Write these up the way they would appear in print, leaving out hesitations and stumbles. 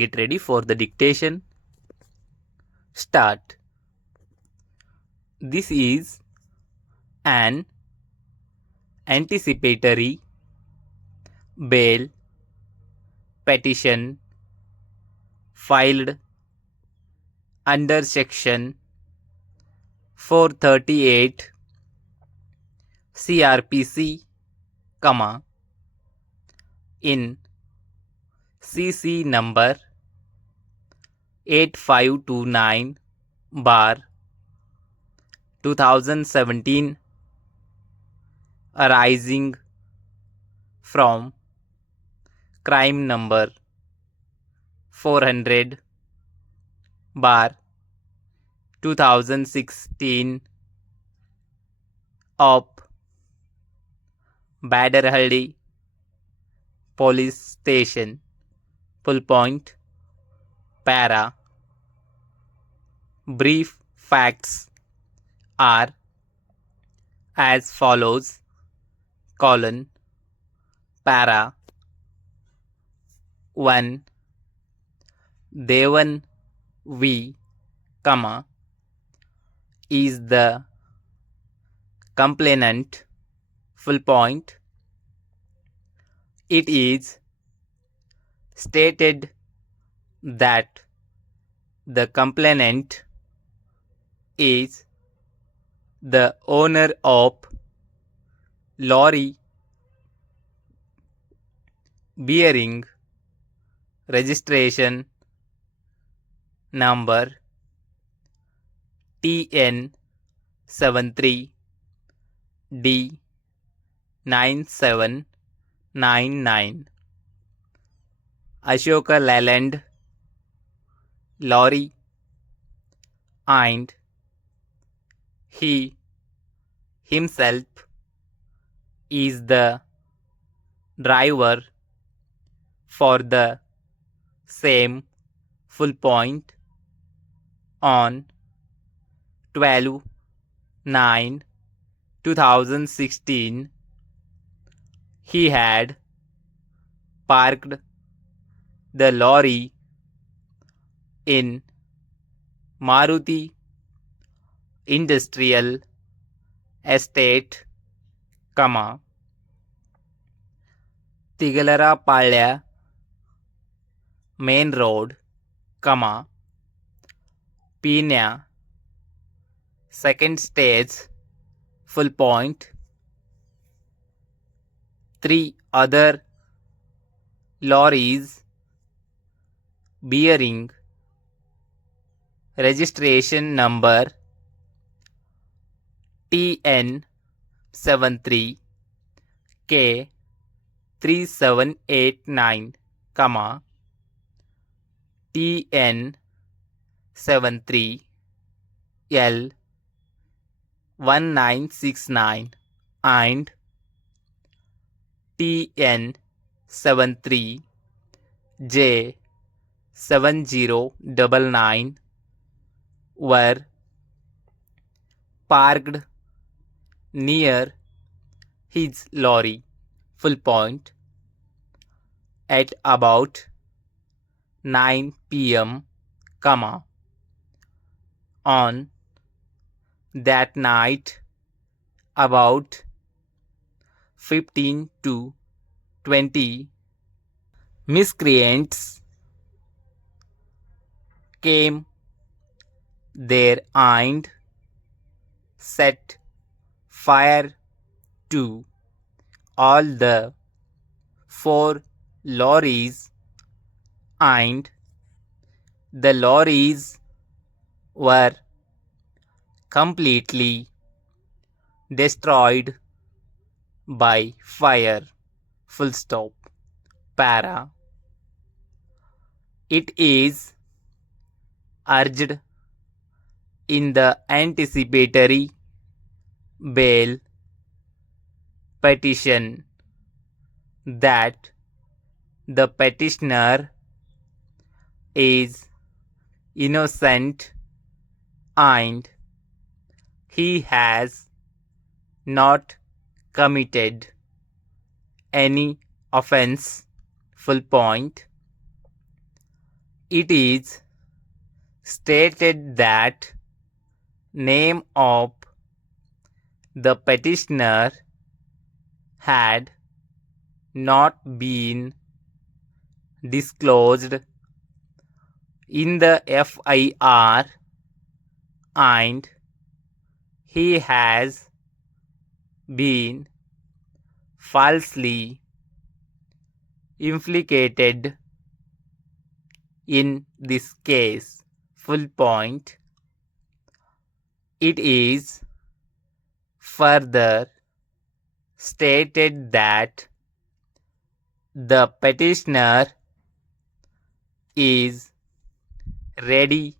Get ready for the dictation. Start. This is an anticipatory bail petition filed under Section 438 CRPC, in CC number 8529 bar 2017, arising from crime number 400 bar 2016 of Badarhaldi Police Station, Full Point, Para. Brief facts are as follows: Para 1. Devan V, is the complainant, Full Point. It is stated that the complainant is the owner of lorry bearing registration number TN73D9799, Ashoka Leyland lorry, and he himself is the driver for the same, Full Point, on 12/9/2016. He had parked the lorry in Maruti Industrial Estate, Tigalarapalya Main Road, Pina, second stage, Full Point. 3 other lorries bearing registration number TN73K3789, TN73L1969 and TN73J7099 were parked near his lorry, Full Point, at about 9 p.m., on that night. About 15 to 20 miscreants came there and set fire to all the 4 lorries, and the lorries were completely destroyed by fire, Full stop. Para. It is urged in the anticipatory bail petition that the petitioner is innocent and he has not committed any offense, Full Point. It is stated that name of the petitioner had not been disclosed in the FIR and he has been falsely implicated in this case. Full point. It is further stated that the petitioner is ready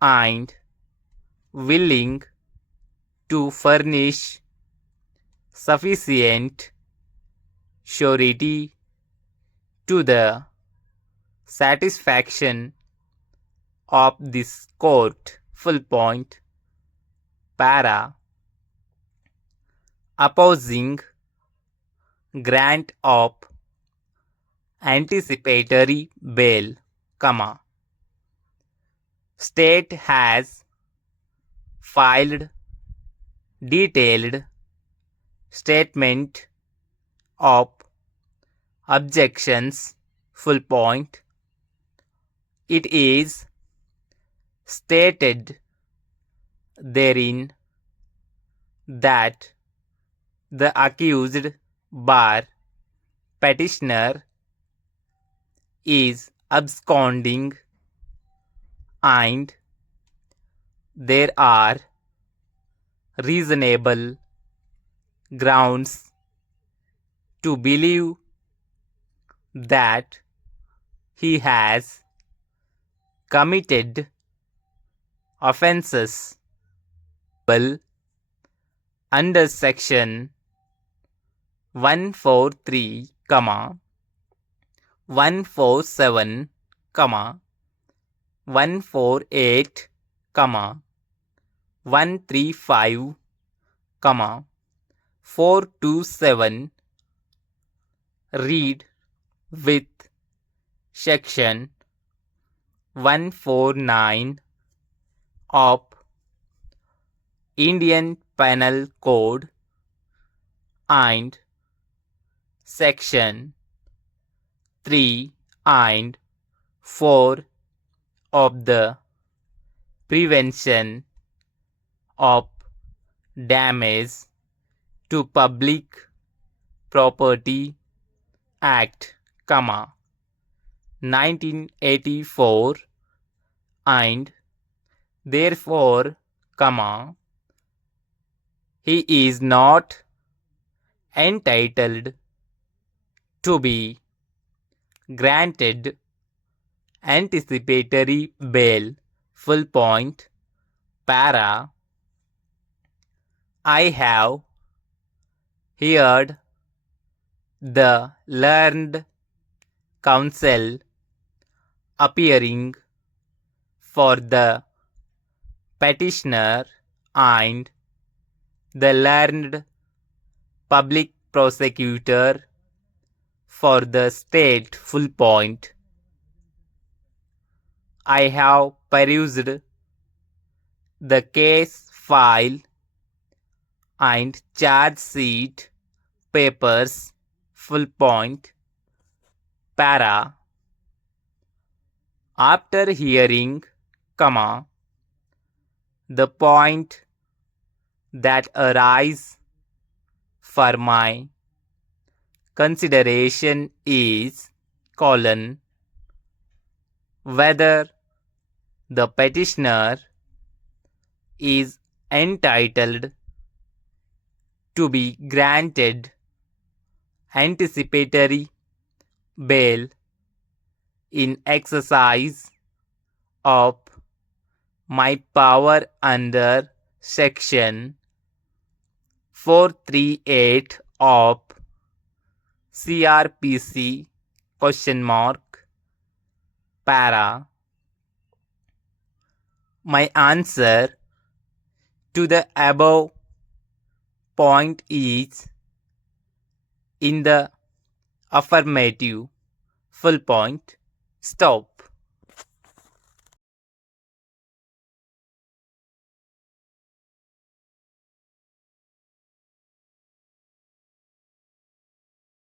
and willing to furnish sufficient surety to the satisfaction of this court. Full point. Para. Opposing grant of anticipatory bail, comma. State has filed detailed statement of objections. Full point. It is stated therein that the accused bar petitioner is absconding and there are reasonable grounds to believe that he has committed offences under section 143, 147, 148, 135, 427, read with section 149 of Indian Penal Code and section 3 and 4 of the Prevention of Damage to Public Property Act, 1984 and therefore, he is not entitled to be granted anticipatory bail. Full point. Para. I have heard the learned counsel appearing for the petitioner and the learned public prosecutor for the state. Full point. I have perused the case file and charge sheet papers. Full point. Para. After hearing, the point that arise for my consideration is, whether the petitioner is entitled to be granted anticipatory bail in exercise of my power under section 438 of CRPC, para. My answer to the above point is in the affirmative. Full point. Stop.